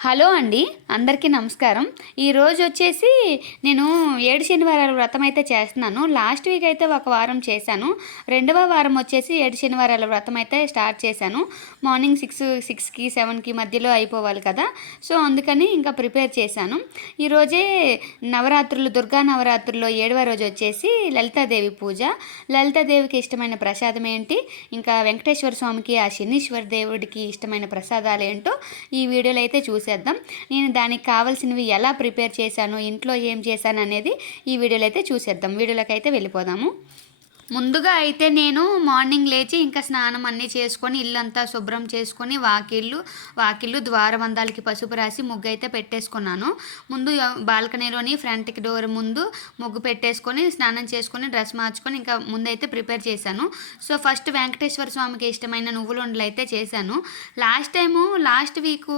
Hello అండి అందరికీ నమస్కారం. ఈరోజు వచ్చేసి నేను ఏడు శనివారాల వ్రతం అయితే చేస్తున్నాను. లాస్ట్ వీక్ అయితే ఒక వారం చేశాను. రెండవ వారం వచ్చేసి ఏడు శనివారాల వ్రతం అయితే స్టార్ట్ చేశాను. మార్నింగ్ సిక్స్ సిక్స్కి సెవెన్కి మధ్యలో అయిపోవాలి కదా. సో అందుకని ఇంకా ప్రిపేర్ చేశాను. ఈరోజే నవరాత్రులు దుర్గా నవరాత్రుల్లో ఏడవ రోజు వచ్చేసి లలితాదేవి పూజ. లలితాదేవికి ఇష్టమైన ప్రసాదం ఏంటి? ఇంకా వెంకటేశ్వర స్వామికి ఆ శనీశ్వర దేవుడికి ఇష్టమైన ప్రసాదాలు ఏంటో ఈ వీడియోలో అయితే చూసేద్దాం. నేను దానికి కావాల్సినవి ఎలా ప్రిపేర్ చేశాను ఇంట్లో ఏం చేశాను అనేది ఈ వీడియోలో అయితే చూసేద్దాం. వీడియోలోకి అయితే వెళ్ళిపోదాము. ముందుగా అయితే నేను మార్నింగ్ లేచి ఇంకా స్నానం అన్నీ చేసుకొని ఇల్లంతా శుభ్రం చేసుకొని వాకిళ్ళు వాకిళ్ళు ద్వారబంధాలకి పసుపు రాసి ముగ్గు అయితే పెట్టేసుకున్నాను. ముందు బాల్కనీలోని ఫ్రంట్కి డోర్ ముందు ముగ్గు పెట్టేసుకొని స్నానం చేసుకొని డ్రెస్ మార్చుకొని ఇంకా ముందైతే ప్రిపేర్ చేశాను. సో ఫస్ట్ వెంకటేశ్వర స్వామికి ఇష్టమైన నువ్వులు ఉండలు అయితే చేశాను. లాస్ట్ టైము లాస్ట్ వీక్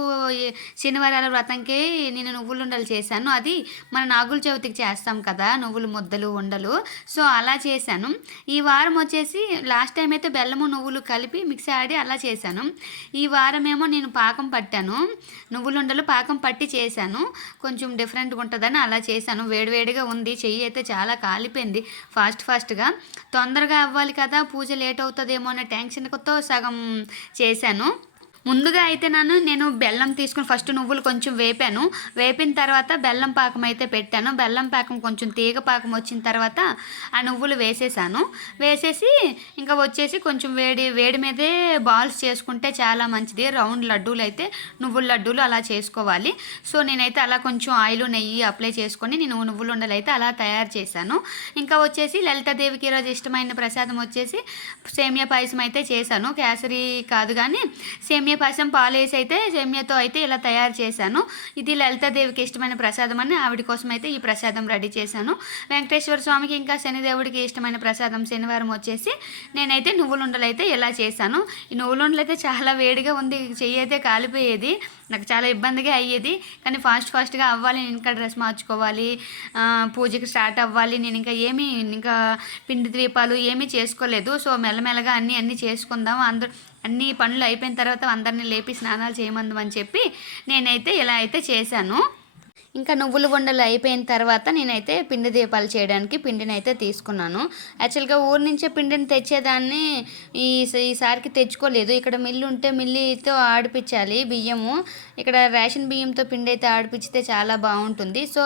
శనివారాల వ్రతంకి నేను నువ్వులు ఉండలు చేశాను. అది మన నాగుల చవితికి చేస్తాం కదా నువ్వులు ముద్దలు ఉండలు. సో అలా చేశాను. ఈ వారం వచ్చేసి లాస్ట్ టైం అయితే బెల్లము నువ్వులు కలిపి మిక్స్ ఆడి అలా చేశాను. ఈ వారం ఏమో నేను పాకం పట్టాను. నువ్వులుండలు పాకం పట్టి చేశాను. కొంచెం డిఫరెంట్గా ఉంటుందని అలా చేశాను. వేడివేడిగా ఉంది. చెయ్యి అయితే చాలా కాలిపోయింది. ఫాస్ట్ ఫాస్ట్గా తొందరగా అవ్వాలి కదా. పూజ లేట్ అవుతుందేమో అనే టెన్షన్తో సగం చేశాను. ముందుగా అయితే నన్ను నేను బెల్లం తీసుకుని ఫస్ట్ నువ్వులు కొంచెం వేపాను. వేపిన తర్వాత బెల్లం పాకం అయితే పెట్టాను. బెల్లం పాకం కొంచెం తీగ పాకం వచ్చిన తర్వాత ఆ నువ్వులు వేసేసాను. వేసేసి ఇంకా వచ్చేసి కొంచెం వేడి వేడి మీదే బాల్స్ చేసుకుంటే చాలా మంచిది. రౌండ్ లడ్డూలు అయితే నువ్వుల లడ్డూలు అలా చేసుకోవాలి. సో నేనైతే అలా కొంచెం ఆయిల్ నెయ్యి అప్లై చేసుకొని నేను నువ్వులు ఉండలు అయితే అలా తయారు చేశాను. ఇంకా వచ్చేసి లలితాదేవికి ఈరోజు ఇష్టమైన ప్రసాదం వచ్చేసి సేమియా పాయసం అయితే చేశాను. కేసరి కాదు కానీ సేమియా పాయసం పాలేసి అయితే సేమియాతో అయితే ఇలా తయారు చేశాను. ఇది లలితాదేవికి ఇష్టమైన ప్రసాదం అని ఆవిడ కోసం అయితే ఈ ప్రసాదం రెడీ చేశాను. వెంకటేశ్వర స్వామికి ఇంకా శనిదేవుడికి ఇష్టమైన ప్రసాదం శనివారం వచ్చేసి నేనైతే నువ్వులుండలు అయితే ఇలా చేశాను. ఈ నువ్వులుండలు అయితే చాలా వేడిగా ఉంది చెయ్యి అయితే కాలిపోయేది నాకు చాలా ఇబ్బందిగా అయ్యేది. కానీ ఫాస్ట్ ఫాస్ట్గా అవ్వాలి నేను ఇంకా డ్రెస్ మార్చుకోవాలి పూజకి స్టార్ట్ అవ్వాలి నేను ఇంకా ఏమీ ఇంకా పిండి ద్వీపాలు ఏమీ చేసుకోలేదు. సో మెల్లమెల్లగా అన్నీ అన్నీ చేసుకుందాం. అందరూ అన్ని పనులు అయిపోయిన తర్వాత అందరినీ లేపి స్నానాలు చేయమందమని చెప్పి నేనైతే ఇలా అయితే చేశాను. ఇంకా నువ్వుల బొండలు అయిపోయిన తర్వాత నేనైతే పిండి దీపాలు చేయడానికి పిండిని అయితే తీసుకున్నాను. యాక్చువల్గా ఊరు నుంచే పిండిని తెచ్చేదాన్ని ఈ ఈసారికి తెచ్చుకోలేదు. ఇక్కడ మిల్లు ఉంటే మిల్లితో ఆడిపించాలి బియ్యము. ఇక్కడ రేషన్ బియ్యంతో పిండి అయితే ఆడిపిస్తే చాలా బాగుంటుంది. సో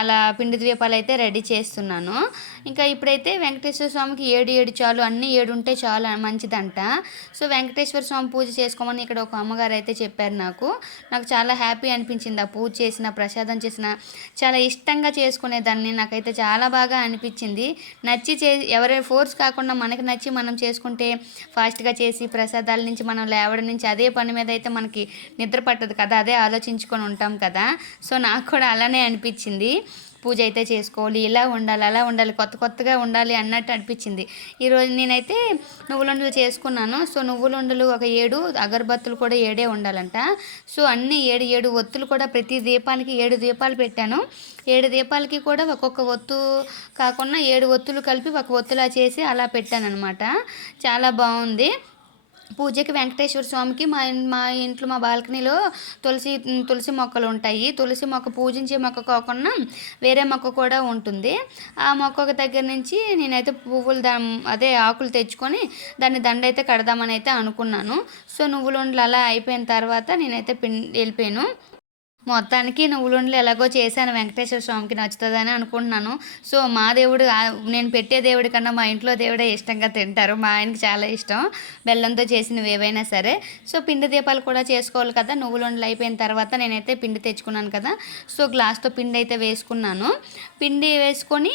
అలా పిండి దీపాలు అయితే రెడీ చేస్తున్నాను. ఇంకా ఇప్పుడైతే వెంకటేశ్వర స్వామికి ఏడు ఏడు చాలు అన్ని ఏడు ఉంటే చాలా మంచిదంట. సో వెంకటేశ్వర స్వామి పూజ చేసుకోమని ఇక్కడ ఒక అమ్మగారు అయితే చెప్పారు నాకు. నాకు చాలా హ్యాపీ అనిపించింది ఆ పూజ చేసిన ప్రసాదం చేసిన చాలా ఇష్టంగా చేసుకునేదాన్ని నాకైతే చాలా బాగా అనిపించింది. నచ్చి చే ఎవరి ఫోర్స్ కాకుండా మనకి నచ్చి మనం చేసుకుంటే ఫాస్ట్గా చేసి ప్రసాదాల నుంచి మనం లేవడం నుంచి అదే పని మీద అయితే మనకి నిద్ర పట్టదు కదా అదే ఆలోచించుకొని ఉంటాం కదా. సో నాకు కూడా అలానే అనిపించింది. పూజ అయితే చేసుకోవాలి ఇలా ఉండాలి అలా ఉండాలి కొత్త కొత్తగా ఉండాలి అన్నట్టు అనిపించింది. ఈరోజు నేనైతే నువ్వులుండలు చేసుకున్నాను. సో నువ్వులుండలు ఒక ఏడు అగరబత్తులు కూడా ఏడే ఉండాలంట. సో అన్ని ఏడు ఏడు ఒత్తులు కూడా ప్రతి దీపానికి ఏడు దీపాలు పెట్టాను. ఏడు దీపాలకి కూడా ఒక్కొక్క ఒత్తు కాకుండా ఏడు ఒత్తులు కలిపి ఒక ఒత్తులా చేసి అలా పెట్టాను అనమాట చాలా బాగుంది. పూజకి వెంకటేశ్వర స్వామికి మా మా ఇంట్లో మా బాల్కనీలో తులసి తులసి మొక్కలు ఉంటాయి. తులసి మొక్క పూజించే మొక్క కాకుండా వేరే మొక్క కూడా ఉంటుంది. ఆ మొక్క దగ్గర నుంచి నేనైతే పువ్వులు దా అదే ఆకులు తెచ్చుకొని దాన్ని దండ అయితే కడదామని అయితే అనుకున్నాను. సో నువ్వులు అలా అయిపోయిన తర్వాత నేనైతే పిన్ వెళ్ళిపోయాను. మొత్తానికి నువ్వులుండలు ఎలాగో చేశాను. వెంకటేశ్వర స్వామికి నచ్చుతుందని అనుకుంటున్నాను. సో మా దేవుడు నేను పెట్టే దేవుడి కన్నా మా ఇంట్లో దేవుడే ఇష్టంగా తింటారు. మా ఆయనకి చాలా ఇష్టం. బెల్లంతో చేసినవి ఏవైనా సరే. సో పిండి దీపాలు కూడా చేసుకోవాలి కదా. నువ్వులుండలు అయిపోయిన తర్వాత నేనైతే పిండి తెచ్చుకున్నాను కదా. సో గ్లాస్తో పిండి అయితే వేసుకున్నాను. పిండి వేసుకొని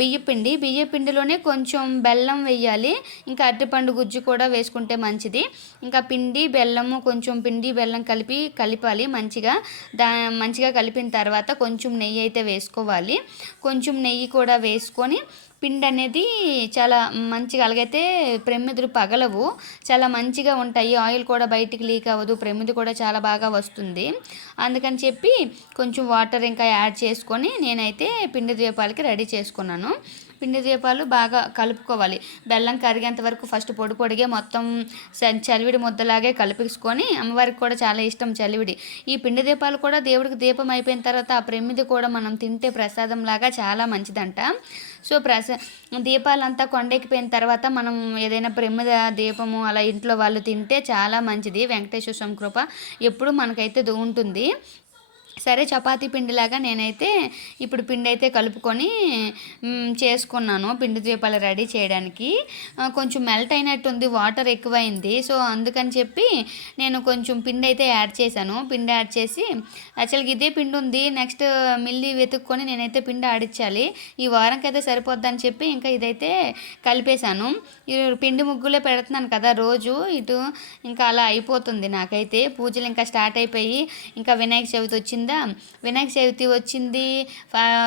బియ్య పిండి. బియ్య పిండిలోనే కొంచెం బెల్లం వేయాలి. ఇంకా అరటిపండు గుజ్జు కూడా వేసుకుంటే మంచిది. ఇంకా పిండి బెల్లము కొంచెం పిండి బెల్లం కలిపి కలిపాలి మంచిగా. దా మంచిగా కలిపిన తర్వాత కొంచెం నెయ్యి అయితే వేసుకోవాలి. కొంచెం నెయ్యి కూడా వేసుకొని పిండి అనేది చాలా మంచిగా అలాగైతే ప్రమిదులు పగలవు. చాలా మంచిగా ఉంటాయి. ఆయిల్ కూడా బయటికి లీక్ అవ్వదు. ప్రమిది కూడా చాలా బాగా వస్తుంది. అందుకని చెప్పి కొంచెం వాటర్ ఇంకా యాడ్ చేసుకొని నేనైతే పిండి ద్వీపాలకి రెడీ చేసుకున్నాను. పిండి దీపాలు బాగా కలుపుకోవాలి. బెల్లం కరిగేంత వరకు ఫస్ట్ పొడి పొడిగే మొత్తం స- చలివిడి ముద్దలాగే కలిపేసుకొని అమ్మవారికి కూడా చాలా ఇష్టం చలివిడి. ఈ పిండి దీపాలు కూడా దేవుడికి దీపం అయిపోయిన తర్వాత ఆ ప్రమిది కూడా మనం తింటే ప్రసాదం లాగా చాలా మంచిదంట. సో ప్రస దీపాలంతా కొండెక్కిపోయిన తర్వాత మనం ఏదైనా ప్రమిద దీపము అలా ఇంట్లో వాళ్ళు తింటే చాలా మంచిది. వెంకటేశ్వర స్వామి కృప ఎప్పుడు మనకైతే ఉంటుంది. సరే చపాతీ పిండిలాగా నేనైతే ఇప్పుడు పిండి అయితే కలుపుకొని చేసుకున్నాను పిండి దీపాలు రెడీ చేయడానికి. కొంచెం మెల్ట్ అయినట్టుంది వాటర్ ఎక్కువైంది. సో అందుకని చెప్పి నేను కొంచెం పిండి అయితే యాడ్ చేశాను. పిండి యాడ్ చేసి యాక్చువల్గా ఇదే పిండి ఉంది నెక్స్ట్ మిల్లి వెతుక్కొని నేనైతే పిండి ఆడించాలి ఈ వారంకైతే సరిపోద్దని చెప్పి ఇంకా ఇదైతే కలిపేశాను. ఈ పిండి ముగ్గులే పెడుతున్నాను కదా రోజు ఇటు ఇంకా అలా అయిపోతుంది నాకైతే. పూజలు ఇంకా స్టార్ట్ అయిపోయి ఇంకా వినాయక చవితి వచ్చింది. వినాయక చవితి వచ్చింది.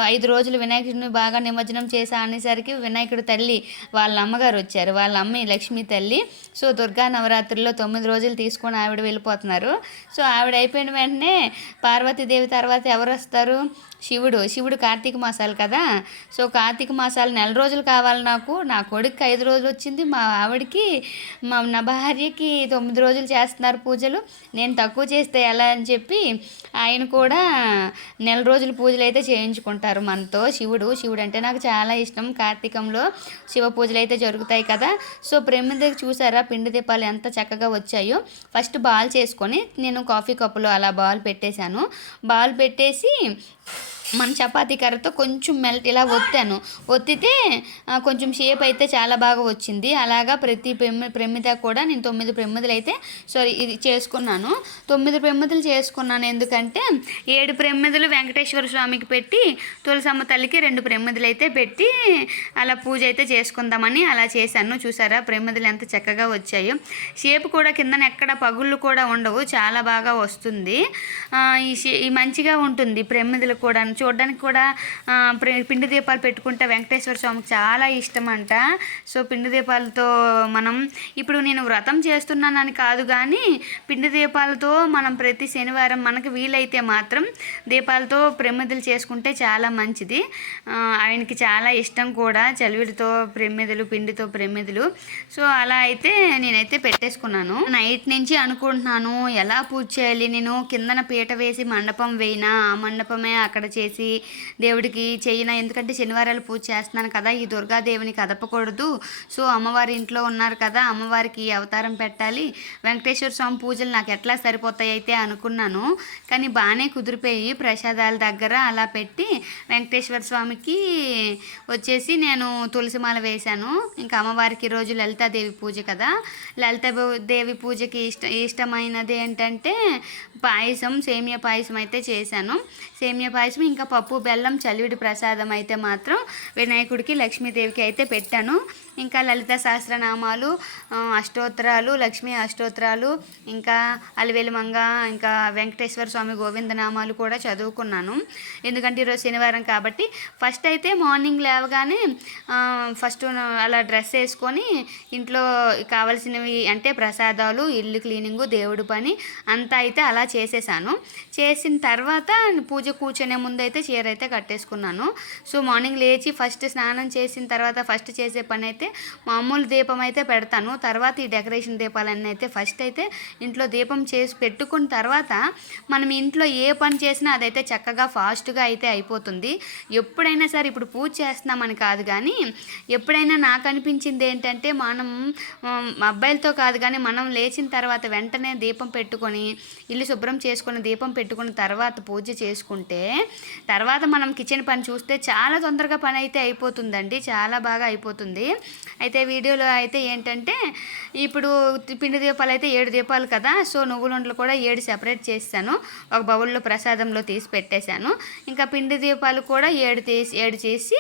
ఐదు రోజులు వినాయకుడిని బాగా నిమజ్జనం చేసా అనేసరికి వినాయకుడు తల్లి వాళ్ళ అమ్మగారు వచ్చారు. వాళ్ళ అమ్మ లక్ష్మీ తల్లి. సో దుర్గా నవరాత్రుల్లో తొమ్మిది రోజులు తీసుకొని ఆవిడ వెళ్ళిపోతున్నారు. సో ఆవిడ అయిపోయిన వెంటనే పార్వతీదేవి తర్వాత ఎవరు వస్తారు? శివుడు. శివుడు కార్తీక మాసాలు కదా. సో కార్తీక మాసాలు నెల రోజులు కావాలి నాకు. నా కొడుకు ఐదు రోజులు వచ్చింది. మా ఆవిడకి మా నా భార్యకి తొమ్మిది రోజులు చేస్తున్నారు పూజలు. నేను తక్కువ చేస్తే ఎలా అని చెప్పి ఆయన కూడా కూడా నెల రోజులు పూజలు అయితే చేయించుకుంటారు మనతో. శివుడు శివుడు అంటే నాకు చాలా ఇష్టం. కార్తీకంలో శివ పూజలు అయితే జరుగుతాయి కదా. సో ప్రేమిద చూసారా? పిండి దీపాలు ఎంత చక్కగా వచ్చాయో. ఫస్ట్ బాల్ చేసుకొని నేను కాఫీ కప్పులో అలా బాల్ పెట్టేశాను. బాల్ పెట్టేసి మన చపాతీ కర్రతో కొంచెం మెల్ట్ ఇలా ఒత్తాను. ఒత్తితే కొంచెం షేప్ అయితే చాలా బాగా వచ్చింది. అలాగా ప్రతి ప్రమి ప్రమిద కూడా నేను తొమ్మిది ప్రమిదలు అయితే సారీ ఇది చేసుకున్నాను. తొమ్మిది ప్రమిదలు చేసుకున్నాను ఎందుకంటే ఏడు ప్రమిదలు వెంకటేశ్వర స్వామికి పెట్టి తులసమ్మ తల్లికి రెండు ప్రమిదలు అయితే పెట్టి అలా పూజ అయితే చేసుకుందామని అలా చేశాను. చూసారా ప్రమిదలు ఎంత చక్కగా వచ్చాయో. షేప్ కూడా కిందన ఎక్కడ పగుళ్ళు కూడా ఉండవు చాలా బాగా వస్తుంది. ఈ షే- ఈ మంచిగా ఉంటుంది ప్రమిదలు కూడా చూడడానికి కూడా ప్ర- పిండి దీపాలు పెట్టుకుంటే వెంకటేశ్వర స్వామికి చాలా ఇష్టం అంట సో పిండి దీపాలతో మనం ఇప్పుడు నేను వ్రతం చేస్తున్నానని కాదు కానీ పిండి దీపాలతో మనం ప్రతి శనివారం మనకు వీలైతే మాత్రం దీపాలతో ప్రమిదలు చేసుకుంటే చాలా మంచిది. ఆయనకి చాలా ఇష్టం కూడా చలివిడితో ప్రమిదలు పిండితో ప్రమిదలు. సో అలా అయితే నేనైతే పెట్టేసుకున్నాను. నైట్ నుంచి అనుకుంటున్నాను ఎలా పూజ చేయాలి? నేను కిందన పీట వేసి మండపం వేయినా ఆ మండపమే అక్కడ చేసి దేవుడికి చేయనా ఎందుకంటే శనివారాలు పూజ చేస్తున్నాను కదా ఈ దుర్గాదేవిని కదపకూడదు. సో అమ్మవారి ఇంట్లో ఉన్నారు కదా అమ్మవారికి అవతారం పెట్టాలి. వెంకటేశ్వర స్వామి పూజలు నాకు ఎట్లా సరిపోతాయి అయితే అనుకున్నాను. కానీ బాగానే కుదిరిపోయి ప్రసాదాల దగ్గర అలా పెట్టి వెంకటేశ్వర స్వామికి వచ్చేసి నేను తులసిమాల వేశాను. ఇంకా అమ్మవారికి ఈ రోజు లలితాదేవి పూజ కదా. లలిత దేవి పూజకి ఇష్ట ఇష్టమైనది ఏంటంటే పాయసం సేమియా పాయసం అయితే చేశాను. సేమియా పాయసం ఇంకా ఇంకా పప్పు బెల్లం చలివిడి ప్రసాదం అయితే మాత్రం వినాయకుడికి లక్ష్మీదేవికి అయితే పెట్టాను. ఇంకా లలిత సహస్రనామాలు అష్టోత్తరాలు లక్ష్మీ అష్టోత్తరాలు ఇంకా అలివేలు మంగ ఇంకా వెంకటేశ్వర స్వామి గోవింద నామాలు కూడా చదువుకున్నాను. ఎందుకంటే ఈరోజు శనివారం కాబట్టి ఫస్ట్ అయితే మార్నింగ్ లేవగానే ఫస్ట్ అలా డ్రెస్ వేసుకొని ఇంట్లో కావాల్సినవి అంటే ప్రసాదాలు ఇల్లు క్లీనింగు దేవుడి పని అంతా అయితే అలా చేసేసాను. చేసిన తర్వాత పూజ కూర్చునే ముందు అయితే చీర అయితే కట్టేసుకున్నాను. సో మార్నింగ్ లేచి ఫస్ట్ స్నానం చేసిన తర్వాత ఫస్ట్ చేసే పని అయితే మామూలు దీపం అయితే పెడతాను. తర్వాత ఈ డెకరేషన్ దీపాలన్నీ అయితే ఫస్ట్ అయితే ఇంట్లో దీపం చేసి పెట్టుకున్న తర్వాత మనం ఇంట్లో ఏ పని చేసినా అదైతే చక్కగా ఫాస్ట్గా అయితే అయిపోతుంది. ఎప్పుడైనా సరే ఇప్పుడు పూజ చేస్తున్నామని కాదు కానీ ఎప్పుడైనా నాకు అనిపించింది ఏంటంటే మనం అబ్బాయిలతో కాదు కానీ మనం లేచిన తర్వాత వెంటనే దీపం పెట్టుకొని ఇల్లు శుభ్రం చేసుకొని దీపం పెట్టుకున్న తర్వాత పూజ చేసుకుంటే తర్వాత మనం కిచెన్ పని చూస్తే చాలా తొందరగా పని అయితే అయిపోతుందండి. చాలా బాగా అయిపోతుంది. అయితే వీడియోలో అయితే ఏంటంటే ఇప్పుడు పిండి దీపాలు అయితే ఏడు దీపాలు కదా సో నువ్వులుండలు కూడా ఏడు సెపరేట్ చేస్తాను. ఒక బౌల్లో ప్రసాదంలో తీసి పెట్టేశాను. ఇంకా పిండి దీపాలు కూడా ఏడు తీసి ఏడు చేసి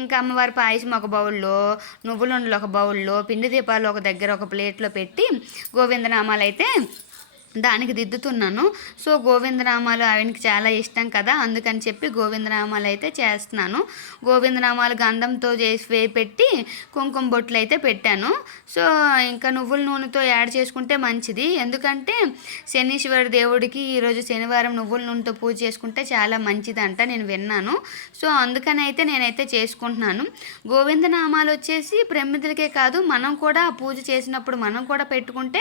ఇంకా అమ్మవారి పాయసం ఒక బౌల్లో నువ్వులుండలు ఒక బౌల్లో పిండి దీపాలు ఒక దగ్గర ఒక ప్లేట్లో పెట్టి గోవిందనామాలు అయితే దానికి దిద్దుతున్నాను. సో గోవిందనామాలు ఆయనకి చాలా ఇష్టం కదా అందుకని చెప్పి గోవిందనామాలు అయితే చేస్తున్నాను. గోవిందనామాలు గంధంతో చేసి పెట్టి కుంకుమ బొట్లు అయితే పెట్టాను. సో ఇంకా నువ్వుల నూనెతో యాడ్ చేసుకుంటే మంచిది. ఎందుకంటే శనీశ్వర దేవుడికి ఈరోజు శనివారం నువ్వుల నూనెతో పూజ చేసుకుంటే చాలా మంచిదంట నేను విన్నాను. సో అందుకని అయితే నేనైతే చేసుకుంటున్నాను. గోవిందనామాలు వచ్చేసి ప్రమిదలకే కాదు మనం కూడా పూజ చేసినప్పుడు మనం కూడా పెట్టుకుంటే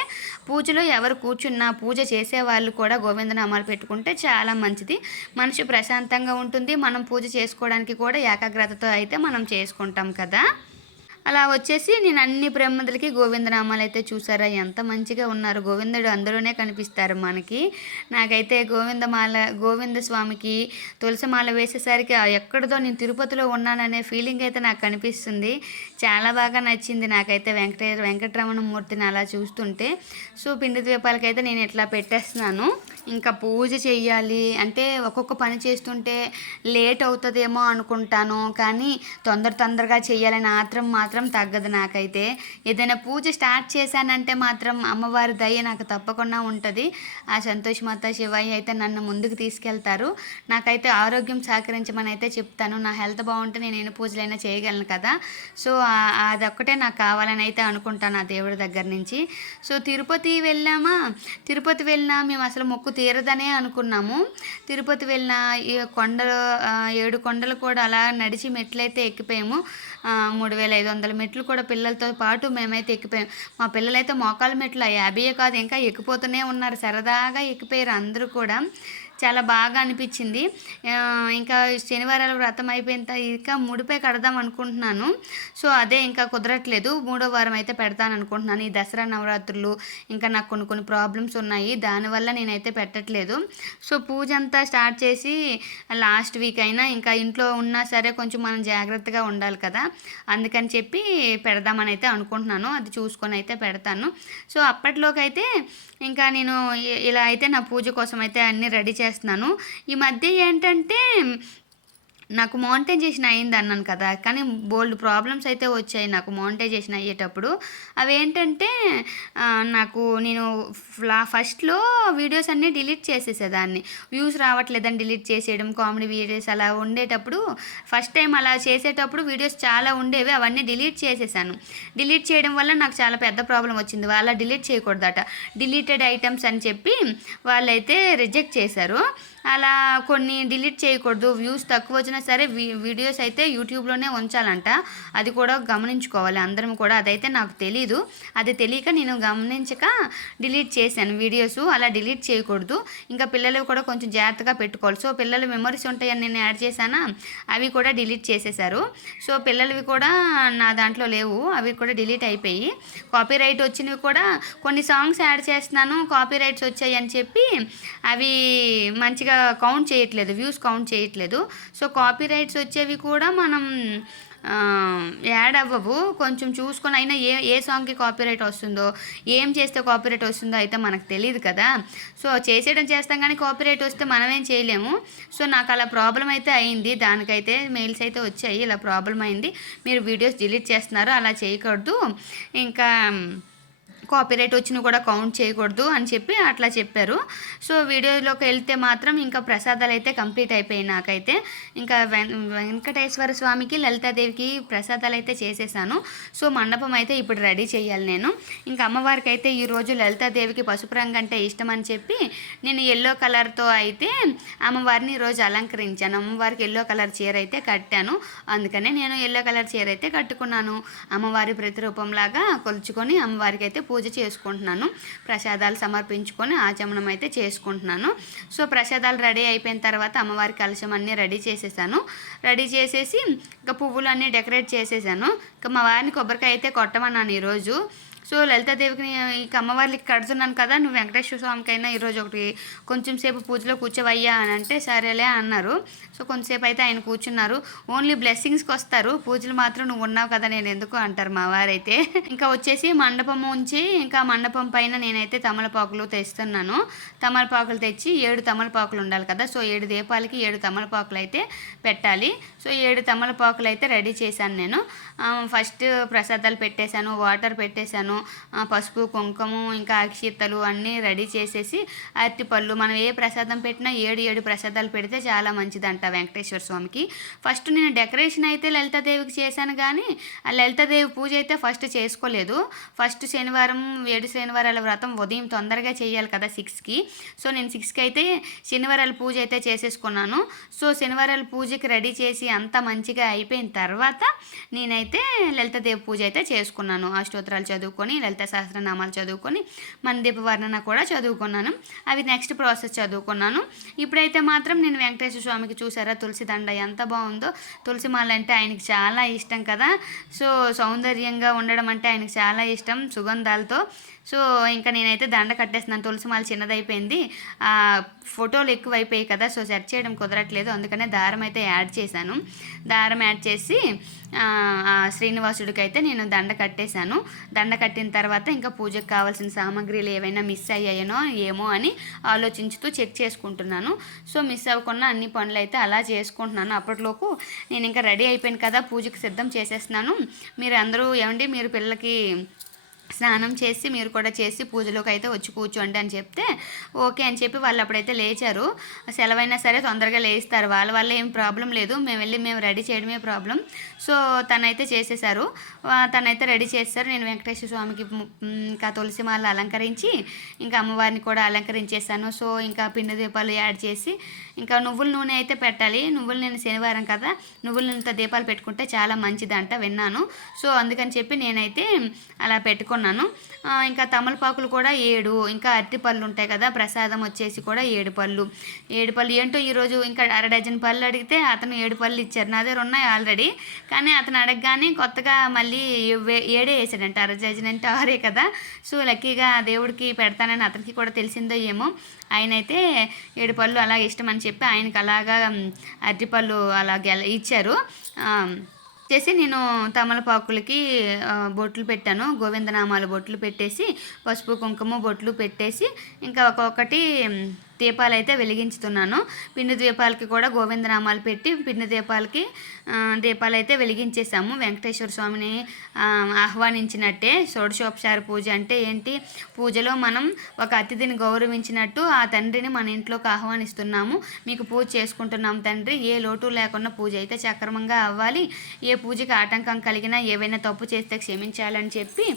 పూజలో ఎవరు కూర్చున్నా పూజ చేసే వాళ్ళు కూడా గోవిందనామాలు పెట్టుకుంటే చాలా మంచిది. మనసు ప్రశాంతంగా ఉంటుంది. మనం పూజ చేసుకోవడానికి కూడా ఏకాగ్రతతో అయితే మనం చేసుకుంటాం కదా. అలా వచ్చేసి నేను అన్ని ప్రమిదలకి గోవిందనామాలు అయితే చూసారా? ఎంత మంచిగా ఉన్నారు. గోవిందుడు అందులోనే కనిపిస్తారు మనకి. నాకైతే గోవిందమాల గోవింద స్వామికి తులసిమాల వేసేసరికి ఎక్కడిదో నేను తిరుపతిలో ఉన్నాననే ఫీలింగ్ అయితే నాకు కనిపిస్తుంది. చాలా బాగా నచ్చింది నాకైతే వెంకటే వెంకటరమణ మూర్తిని అలా చూస్తుంటే. సో పిండి ద్వీపాలకైతే నేను ఇట్లా పెట్టేస్తున్నాను. ఇంకా పూజ చేయాలి అంటే ఒక్కొక్క పని చేస్తుంటే లేట్ అవుతుందేమో అనుకుంటాను. కానీ తొందర తొందరగా చేయాలని ఆత్రం మాత్రం తగ్గదు నాకైతే. ఏదైనా పూజ స్టార్ట్ చేశానంటే మాత్రం అమ్మవారి దయ నాకు తప్పకుండా ఉంటుంది. ఆ సంతోష్ మాత శివయ్య అయితే నన్ను ముందుకు తీసుకెళ్తారు. నాకైతే ఆరోగ్యం సహకరించమని అయితే చెప్తాను. నా హెల్త్ బాగుంటే నేను ఎన్ని పూజలైనా చేయగలను కదా. సో అదొక్కటే నాకు కావాలని అయితే అనుకుంటాను ఆ దేవుడి దగ్గర నుంచి. సో తిరుపతి వెళ్ళామా? తిరుపతి వెళ్ళినా మేము అసలు మొక్కు తీరదనే అనుకున్నాము. తిరుపతి వెళ్ళిన ఈ కొండలు ఏడు కొండలు కూడా అలా నడిచి మెట్లయితే ఎక్కిపోయాము. మూడు వేల ఐదు వందల మెట్లు కూడా పిల్లలతో పాటు మేమైతే ఎక్కిపోయాము మా పిల్లలైతే మోకాల మెట్లు యాభై కాదు ఇంకా ఎక్కిపోతూనే ఉన్నారు. సరదాగా ఎక్కిపోయారు అందరూ కూడా. చాలా బాగా అనిపించింది. ఇంకా శనివారాల వ్రతం అయిపోయిన ఇంకా ముడిపై కడదాం అనుకుంటున్నాను. సో అదే ఇంకా కుదరట్లేదు. మూడో వారం అయితే పెడతాను అనుకుంటున్నాను. ఈ దసరా నవరాత్రులు ఇంకా నాకు కొన్ని కొన్ని ప్రాబ్లమ్స్ ఉన్నాయి. దానివల్ల నేనైతే పెట్టట్లేదు. సో పూజ అంతా స్టార్ట్ చేసి లాస్ట్ వీక్ అయినా ఇంకా ఇంట్లో ఉన్నా సరే కొంచెం మనం జాగ్రత్తగా ఉండాలి కదా. అందుకని చెప్పి పెడదామని అయితే అనుకుంటున్నాను. అది చూసుకొని అయితే పెడతాను. సో అప్పట్లోకి అయితే ఇంకా నేను ఇలా అయితే నా పూజ కోసం అయితే అన్నీ రెడీ చేస్తున్నాను. ఈ మధ్య ఏంటంటే నాకు మానిటైజేషన్ అయింది అన్నాను కదా కానీ బోల్డ్ ప్రాబ్లమ్స్ అయితే వచ్చాయి నాకు మానిటైజేషన్ అయ్యేటప్పుడు. అవి ఏంటంటే నాకు నేను ఫ్లా ఫస్ట్లో వీడియోస్ అన్నీ డిలీట్ చేసేసేదాన్ని. వ్యూస్ రావట్లేదని డిలీట్ చేసేయడం కామెడీ వీడియోస్ అలా ఉండేటప్పుడు ఫస్ట్ టైం అలా చేసేటప్పుడు వీడియోస్ చాలా ఉండేవి అవన్నీ డిలీట్ చేసేసాను. డిలీట్ చేయడం వల్ల నాకు చాలా పెద్ద ప్రాబ్లం వచ్చింది. వాళ్ళ డిలీట్ చేయకూడదట. డిలీటెడ్ ఐటమ్స్ అని చెప్పి వాళ్ళైతే రిజెక్ట్ చేశారు. అలా కొన్ని డిలీట్ చేయకూడదు వ్యూస్ తక్కువ వచ్చినా సరే వీ- వీడియోస్ అయితే యూట్యూబ్లోనే ఉంచాలంట. అది కూడా గమనించుకోవాలి. అందరం కూడా అదైతే నాకు తెలీదు. అది తెలియక నేను గమనించక డిలీట్ చేశాను వీడియోస్. అలా డిలీట్ చేయకూడదు. ఇంకా పిల్లలు కూడా కొంచెం జాగ్రత్తగా పెట్టుకోవాలి. సో పిల్లల మెమరీస్ ఉంటాయని నేను యాడ్ చేశానా? అవి కూడా డిలీట్ చేసేసారు సో పిల్లలవి కూడా నా దాంట్లో లేవు. అవి కూడా డిలీట్ అయిపోయి కాపీ రైట్ వచ్చినవి కూడా కొన్ని సాంగ్స్ యాడ్ చేస్తున్నాను. కాపీ రైట్స్ వచ్చాయి అని చెప్పి అవి మంచిగా కౌంట్ చేయట్లేదు వ్యూస్ కౌంట్ చేయట్లేదు. సో కాపీ రైట్స్ వచ్చేవి కూడా మనం యాడ్ అవ్వవు. కొంచెం చూసుకొని అయినా ఏ ఏ సాంగ్కి కాపీరైట్ వస్తుందో ఏం చేస్తే కాపీరైట్ వస్తుందో అయితే మనకు తెలియదు కదా. సో చేసేయడం చేస్తాం కానీ కాపీరైట్ వస్తే మనమేం చేయలేము. సో నాకు అలా ప్రాబ్లం అయితే అయింది. దానికైతే మెయిల్స్ అయితే వచ్చాయి. ఇలా ప్రాబ్లం అయింది. మీరు వీడియోస్ డిలీట్ చేస్తున్నారు. అలా చేయకూడదు. ఇంకా కాపీరైట్ వచ్చిన కూడా కౌంట్ చేయకూడదు అని చెప్పి అట్లా చెప్పారు. సో వీడియోలోకి వెళ్తే మాత్రం ఇంకా ప్రసాదాలు అయితే కంప్లీట్ అయిపోయాయి నాకైతే. ఇంకా వెం- వెంకటేశ్వర స్వామికి లలితాదేవికి ప్రసాదాలు అయితే చేసేసాను. సో మండపం అయితే ఇప్పుడు రెడీ చేయాలి నేను. ఇంకా అమ్మవారికి అయితే ఈరోజు లలితాదేవికి పసుపు రంగు అంటే ఇష్టం అని చెప్పి నేను ఎల్లో కలర్తో అయితే అమ్మవారిని ఈరోజు అలంకరించాను. అమ్మవారికి ఎల్లో కలర్ చీర అయితే కట్టాను. అందుకనే నేను ఎల్లో కలర్ చీర అయితే కట్టుకున్నాను. అమ్మవారి ప్రతిరూపంలాగా కొలుచుకొని అమ్మవారికి అయితే పూజ పూజ చేసుకుంటున్నాను. ప్రసాదాలు సమర్పించుకొని ఆచమనం అయితే చేసుకుంటున్నాను. సో ప్రసాదాలు రెడీ అయిపోయిన తర్వాత అమ్మవారి కలశం అన్నీ రెడీ చేసేసాను. రెడీ చేసేసి ఇంకా పువ్వులు అన్నీ డెకరేట్ చేసేసాను. ఇంకా మా వారిని కొబ్బరికాయ అయితే కొట్టమన్నాను ఈరోజు. సో లలితాదేవికి ఇక అమ్మవారికి కడుతున్నాను కదా నువ్వు వెంకటేశ్వర స్వామికైనా ఈరోజు ఒకటి కొంచెం సేపు పూజలో కూర్చోవయ్యా అని అంటే సరేలే అన్నారు. సో కొంతసేపు అయితే ఆయన కూర్చున్నారు. ఓన్లీ బ్లెస్సింగ్స్కి వస్తారు. పూజలు మాత్రం నువ్వు ఉన్నావు కదా నేను ఎందుకు అంటారు మా వారైతే. ఇంకా వచ్చేసి మండపం ఉంచి ఇంకా మండపం పైన నేనైతే తమలపాకులు తెస్తున్నాను. తమలపాకులు తెచ్చి ఏడు తమలపాకులు ఉండాలి కదా సో ఏడు దీపాలకి ఏడు తమలపాకులు అయితే పెట్టాలి. సో ఏడు తమలపాకులు అయితే రెడీ చేశాను నేను. ఫస్ట్ ప్రసాదాలు పెట్టేశాను వాటర్ పెట్టేశాను పసుపు కుంకుమ ఇంకా అక్షితలు అన్నీ రెడీ చేసేసి అరటిపళ్ళు మనం ఏ ప్రసాదం పెట్టినా ఏడు ఏడు ప్రసాదాలు పెడితే చాలా మంచిదంట వెంకటేశ్వర స్వామికి. ఫస్ట్ నేను డెకరేషన్ అయితే లలితాదేవికి చేశాను కానీ ఆ లలితాదేవి పూజ అయితే ఫస్ట్ చేసుకోలేదు. ఫస్ట్ శనివారం ఏడు శనివారాల వ్రతం ఉదయం తొందరగా చేయాలి కదా సిక్స్కి. సో నేను సిక్స్కి అయితే శనివారాల పూజ అయితే చేసేసుకున్నాను. సో శనివారాల పూజకి రెడీ చేసి అంతా మంచిగా అయిపోయిన తర్వాత నేనైతే లలితాదేవి పూజ అయితే చేసుకున్నాను. అష్టోత్తరాలు చదువుకొని లలిత సహస్రనామాలు చదువుకొని మందీప వర్ణన కూడా చదువుకున్నాను. అవి నెక్స్ట్ ప్రాసెస్ చదువుకున్నాను. ఇప్పుడైతే మాత్రం నేను వెంకటేశ్వర స్వామికి చూసారా? తులసి దండ ఎంత బాగుందో. తులసి మాల అంటే ఆయనకి చాలా ఇష్టం కదా. సో సౌందర్యంగా ఉండడం అంటే ఆయనకి చాలా ఇష్టం సుగంధాలతో. సో ఇంకా నేనైతే దండ కట్టేస్తున్నాను. తులసి మాల చిన్నదైపోయింది. ఫోటోలు ఎక్కువ అయిపోయాయి కదా సో సెర్చ్ చేయడం కుదరట్లేదు. అందుకనే దారం అయితే యాడ్ చేశాను. దారం యాడ్ చేసి శ్రీనివాసుడికి అయితే నేను దండ కట్టేశాను. దండ కట్టిన తర్వాత ఇంకా పూజకు కావాల్సిన సామాగ్రిలు ఏవైనా మిస్ అయ్యాయనో ఏమో అని ఆలోచించుతూ చెక్ చేసుకుంటున్నాను. సో మిస్ అవ్వకుండా అన్ని పనులు అయితే అలా చేసుకుంటున్నాను. అప్పటిలోపు నేను ఇంకా రెడీ అయిపోయాను కదా పూజకు సిద్ధం చేసేస్తున్నాను. మీరు అందరూ ఏమండి మీరు పిల్లలకి స్నానం చేసి మీరు కూడా చేసి పూజలోకి అయితే వచ్చి కూర్చోండి అని చెప్తే ఓకే అని చెప్పి వాళ్ళు అప్పుడైతే లేచారు. సెలవైనా సరే తొందరగా లేస్తారు. వాళ్ళ వల్ల ఏం ప్రాబ్లం లేదు. మేము వెళ్ళి మేము రెడీ చేయడమే ప్రాబ్లం. సో తనైతే చేసేసారు తనైతే రెడీ చేస్తారు నేను వెంకటేశ్వర స్వామికి ఇంకా తులసిమాల అలంకరించి ఇంకా అమ్మవారిని కూడా అలంకరించేసాను సో ఇంకా పిండి దీపాలు యాడ్ చేసి ఇంకా నువ్వుల నూనె అయితే పెట్టాలి. నువ్వుల నూనె శనివారం కదా. నువ్వుల నూనెతో దీపాలు పెట్టుకుంటే చాలా మంచిదంట విన్నాను. సో అందుకని చెప్పి నేనైతే అలా పెట్టుకున్నాను. తీసుకున్నాను ఇంకా తమలపాకులు కూడా ఏడు ఇంకా అరటి పళ్ళు ఉంటాయి కదా ప్రసాదం వచ్చేసి కూడా ఏడు పళ్ళు. ఏడు పళ్ళు ఏంటో ఈరోజు ఇంకా అర డజన్ పళ్ళు అడిగితే అతను ఏడు పళ్ళు ఇచ్చారు. నా దగ్గర ఉన్నాయి ఆల్రెడీ కానీ అతను అడగగానే కొత్తగా మళ్ళీ వే- ఏడే వేసాడంట. అర డజన్ అంటే ఆరే కదా. సో లక్కీగా దేవుడికి పెడతానని అతనికి కూడా తెలిసిందో ఏమో. ఆయన అయితే ఏడు పళ్ళు అలాగే ఇష్టం అని చెప్పి ఆయనకి అలాగా అరటిపళ్ళు అలా ఇచ్చారు. వచ్చేసి నేను తమలపాకులకి బొట్లు పెట్టాను. గోవిందనామాలు బొట్లు పెట్టేసి పసుపు కుంకుమ బొట్లు పెట్టేసి ఇంకా ఒక్కొక్కటి దీపాలు అయితే వెలిగించుతున్నాను. పిండి దీపాలకి కూడా గోవిందనామాలు పెట్టి పిండి దీపాలకి దీపాలు అయితే వెలిగించేసాము వెంకటేశ్వర స్వామిని ఆహ్వానించినట్టే షోడశోపచార పూజ అంటే ఏంటి? పూజలో మనం ఒక అతిథిని గౌరవించినట్టు ఆ తండ్రిని మన ఇంట్లోకి ఆహ్వానిస్తున్నాము. మీకు పూజ చేసుకుంటున్నాం తండ్రి. ఏ లోటు లేకుండా పూజ అయితే సక్రమంగా అవ్వాలి. ఏ పూజకి ఆటంకం కలిగినా ఏవైనా తప్పు చేస్తే క్షమించాలని చెప్పి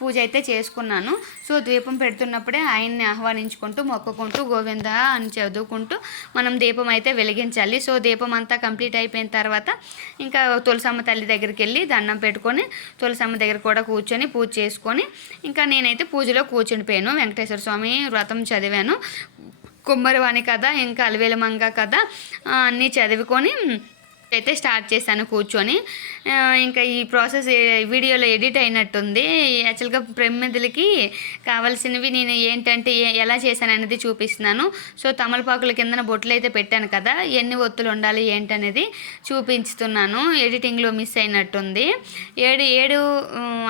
పూజ అయితే చేసుకున్నాను. సో దీపం పెడుతున్నప్పుడే ఆయన్ని ఆహ్వానించుకుంటూ మొక్కుకుంటూ గోవింద అని చదువుకుంటూ మనం దీపం అయితే వెలిగించాలి. సో దీపం అంతా కంప్లీట్ అయిపోయిన తర్వాత ఇంకా తులసమ్మ తల్లి దగ్గరికి వెళ్ళి దండం పెట్టుకొని తులసమ్మ దగ్గర కూడా కూర్చొని పూజ చేసుకొని ఇంకా నేనైతే పూజలో కూర్చునిపోయాను వెంకటేశ్వర స్వామి వ్రతం చదివాను. కుమ్మరివాణి కథ ఇంకా అలవేలు కథ అన్నీ చదువుకొని అయితే స్టార్ట్ చేశాను కూర్చొని. ఇంకా ఈ ప్రాసెస్ వీడియోలో ఎడిట్ అయినట్టుంది. యాక్చువల్గా ప్రమిదలకి కావాల్సినవి నేను ఏంటంటే ఎలా చేశాను అనేది చూపిస్తున్నాను. సో తమలపాకుల కిందన బొట్లు అయితే పెట్టాను కదా ఎన్ని ఒత్తులు ఉండాలి ఏంటనేది చూపించుతున్నాను. ఎడిటింగ్లో మిస్ అయినట్టుంది. ఏడు ఏడు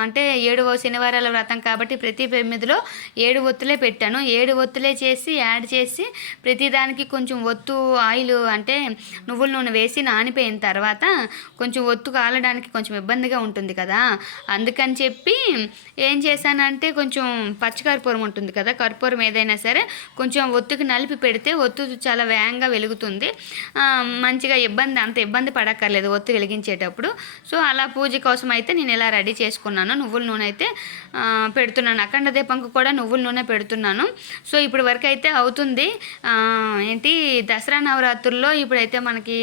అంటే ఏడు శనివారాల వ్రతం కాబట్టి ప్రతి ప్రమిదిలో ఏడు ఒత్తులే పెట్టాను. ఏడు ఒత్తులే చేసి యాడ్ చేసి ప్రతిదానికి కొంచెం ఒత్తు ఆయిల్ అంటే నువ్వుల నూనె వేసి నానిపోయిన తర్వాత కొంచెం ఒత్తు కాలడానికి కొంచెం ఇబ్బందిగా ఉంటుంది కదా. అందుకని చెప్పి ఏం చేశానంటే కొంచెం పచ్చి కర్పూరం ఉంటుంది కదా కర్పూరం ఏదైనా సరే కొంచెం ఒత్తుకి నలిపి పెడితే ఒత్తు చాలా వేగంగా వెలుగుతుంది. మంచిగా ఇబ్బంది అంత ఇబ్బంది పడక్కర్లేదు ఒత్తు వెలిగించేటప్పుడు. సో అలా పూజ కోసం అయితే నేను ఇలా రెడీ చేసుకున్నాను. నువ్వుల నూనె అయితే పెడుతున్నాను. అఖండ దీపంకు కూడా నువ్వుల నూనె పెడుతున్నాను. సో ఇప్పుడు వరకు అయితే అవుతుంది. ఏంటి దసరా నవరాత్రుల్లో ఇప్పుడైతే మనకి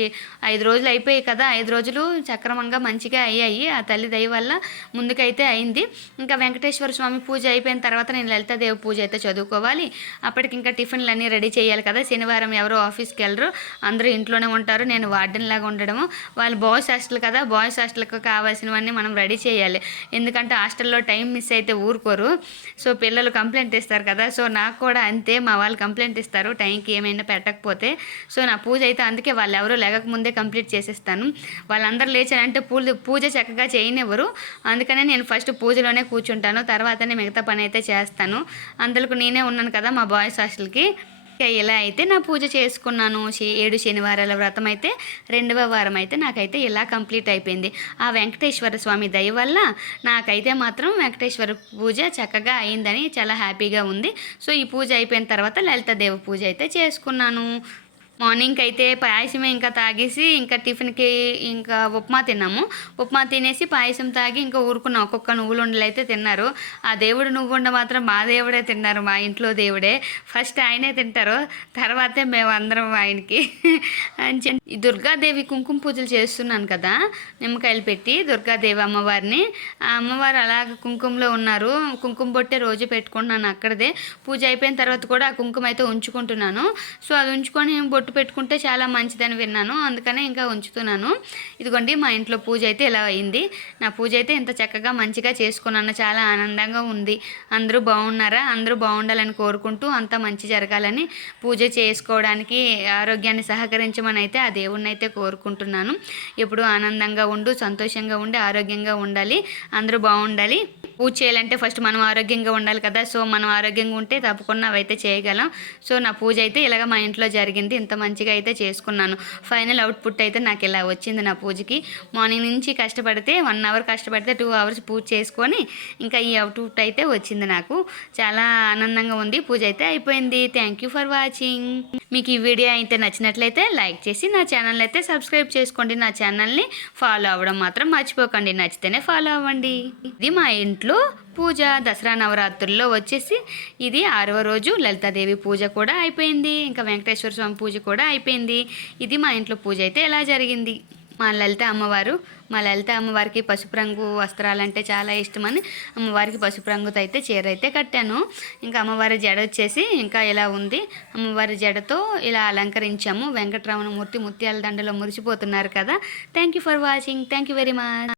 ఐదు రోజులు అయిపోయాయి కదా. ఐదు రోజులు సక్రమంగా మంచిగా అయ్యాయి. ఆ తల్లి దయ వల్ల ముందుకైతే అయింది. ఇంకా వెంకటేశ్వర స్వామి పూజ అయిపోయిన తర్వాత నేను లలితాదేవి పూజ అయితే చదువుకోవాలి. అప్పటికి ఇంకా టిఫిన్లు అన్నీ రెడీ చేయాలి కదా. శనివారం ఎవరో ఆఫీస్కి వెళ్ళరు. అందరూ ఇంట్లోనే ఉంటారు. నేను వార్డెన్ లాగా ఉండడము. వాళ్ళు బాయ్స్ హాస్టల్ కదా. బాయ్స్ హాస్టల్కి కావాల్సినవన్నీ మనం రెడీ చేయాలి. ఎందుకంటే హాస్టల్లో టైం మిస్ అయితే ఊరుకోరు. సో పిల్లలు కంప్లైంట్ ఇస్తారు కదా. సో నాకు కూడా అంతే. మా వాళ్ళు కంప్లైంట్ ఇస్తారు. టైంకి ఏమైనా పెట్టకపోతే. సో నా పూజ అయితే అందుకే వాళ్ళు ఎవరో లేక ముందే కంప్లీట్ చేసేస్తాను. వాళ్ళందరూ లేచారంటే పూలు పూలు పూజ చక్కగా చేయనివ్వరు. అందుకనే నేను ఫస్ట్ పూజలోనే కూర్చుంటాను. తర్వాతనే మిగతా పని అయితే చేస్తాను. అందులోకి నేనే ఉన్నాను కదా మా బాయ్స్ హాస్టల్కి. ఇలా అయితే నా పూజ చేసుకున్నాను. ఏడు శనివారాల వ్రతం అయితే రెండవ వారం అయితే నాకైతే ఇలా కంప్లీట్ అయిపోయింది. ఆ వెంకటేశ్వర స్వామి దయ వల్ల నాకైతే మాత్రం వెంకటేశ్వర పూజ చక్కగా అయిందని చాలా హ్యాపీగా ఉంది. సో ఈ పూజ అయిపోయిన తర్వాత లలితాదేవి పూజ అయితే చేసుకున్నాను. మార్నింగ్ అయితే పాయసమే ఇంకా తాగేసి ఇంకా టిఫిన్కి ఇంకా ఉప్మా తిన్నాము. ఉప్మా తినేసి పాయసం తాగి ఇంకా ఊరుకున్నాం. ఒక్కొక్క నువ్వులు ఉండలు అయితే తిన్నారు. ఆ దేవుడు నువ్వుండ మాత్రం మా దేవుడే తిన్నారు మా ఇంట్లో దేవుడే. ఫస్ట్ ఆయనే తింటారు. తర్వాతే మేము అందరం ఆయనకి. అని ఈ దుర్గాదేవి కుంకుమ పూజలు చేస్తున్నాను కదా నిమ్మకాయలు పెట్టి దుర్గాదేవి అమ్మవారిని. ఆ అమ్మవారు అలాగ కుంకుమలో ఉన్నారు. కుంకుమ బొట్టే రోజు పెట్టుకుంటున్నాను అక్కడదే. పూజ అయిపోయిన తర్వాత కూడా ఆ కుంకుమ అయితే ఉంచుకుంటున్నాను. సో అది ఉంచుకొని బొట్టు పెట్టుకుంటే చాలా మంచిదని విన్నాను. అందుకనే ఇంకా ఉంచుతున్నాను. ఇదిగోండి మా ఇంట్లో పూజ అయితే ఇలా అయింది. నా పూజ అయితే ఇంత చక్కగా మంచిగా చేసుకున్నాను. చాలా ఆనందంగా ఉంది. అందరూ బాగున్నారా? అందరూ బాగుండాలని కోరుకుంటూ అంతా మంచి జరగాలని పూజ చేసుకోవడానికి ఆరోగ్యాన్ని సహకరించమని అయితే ఆ దేవుణ్ణి అయితే కోరుకుంటున్నాను. ఎప్పుడు ఆనందంగా ఉండు సంతోషంగా ఉండి ఆరోగ్యంగా ఉండాలి. అందరూ బాగుండాలి. పూజ చేయాలంటే ఫస్ట్ మనం ఆరోగ్యంగా ఉండాలి కదా. సో మనం ఆరోగ్యంగా ఉంటే తప్పకుండా అవైతే చేయగలం. సో నా పూజ అయితే ఇలాగ మా ఇంట్లో జరిగింది. ఇంత మంచిగా అయితే చేసుకున్నాను. ఫైనల్ అవుట్పుట్ అయితే నాకు ఇలా వచ్చింది నా పూజకి. మార్నింగ్ నుంచి కష్టపడితే వన్ అవర్ కష్టపడితే టూ అవర్స్ పూజ చేసుకొని ఇంకా ఈ అవుట్పుట్ అయితే వచ్చింది నాకు. చాలా ఆనందంగా ఉంది. పూజ అయితే అయిపోయింది. థ్యాంక్ యూ ఫర్ వాచింగ్ మీకు ఈ వీడియో అయితే నచ్చినట్లయితే లైక్ చేసి నా ఛానల్ అయితే సబ్స్క్రైబ్ చేసుకోండి. నా ఛానల్ని ఫాలో అవ్వడం మాత్రం మర్చిపోకండి. నచ్చితేనే ఫాలో అవ్వండి. ఇది మా ఇంట్లో పూజ దసరా నవరాత్రుల్లో వచ్చేసి ఇది ఆరవ రోజు లలితాదేవి పూజ కూడా అయిపోయింది. ఇంకా వెంకటేశ్వర స్వామి పూజ కూడా అయిపోయింది. ఇది మా ఇంట్లో పూజ అయితే ఎలా జరిగింది? మా లలిత అమ్మవారు మా లలిత అమ్మవారికి పసుపు రంగు వస్త్రాలంటే చాలా ఇష్టమని అమ్మవారికి పసుపు రంగుతో అయితే చీర అయితే కట్టాను. ఇంకా అమ్మవారి జడ వచ్చేసి ఇంకా ఇలా ఉంది. అమ్మవారి జడతో ఇలా అలంకరించాము. వెంకటరమణ మూర్తి ముత్యాల దండలో మురిసిపోతున్నారు కదా. Thank you for watching thank you very much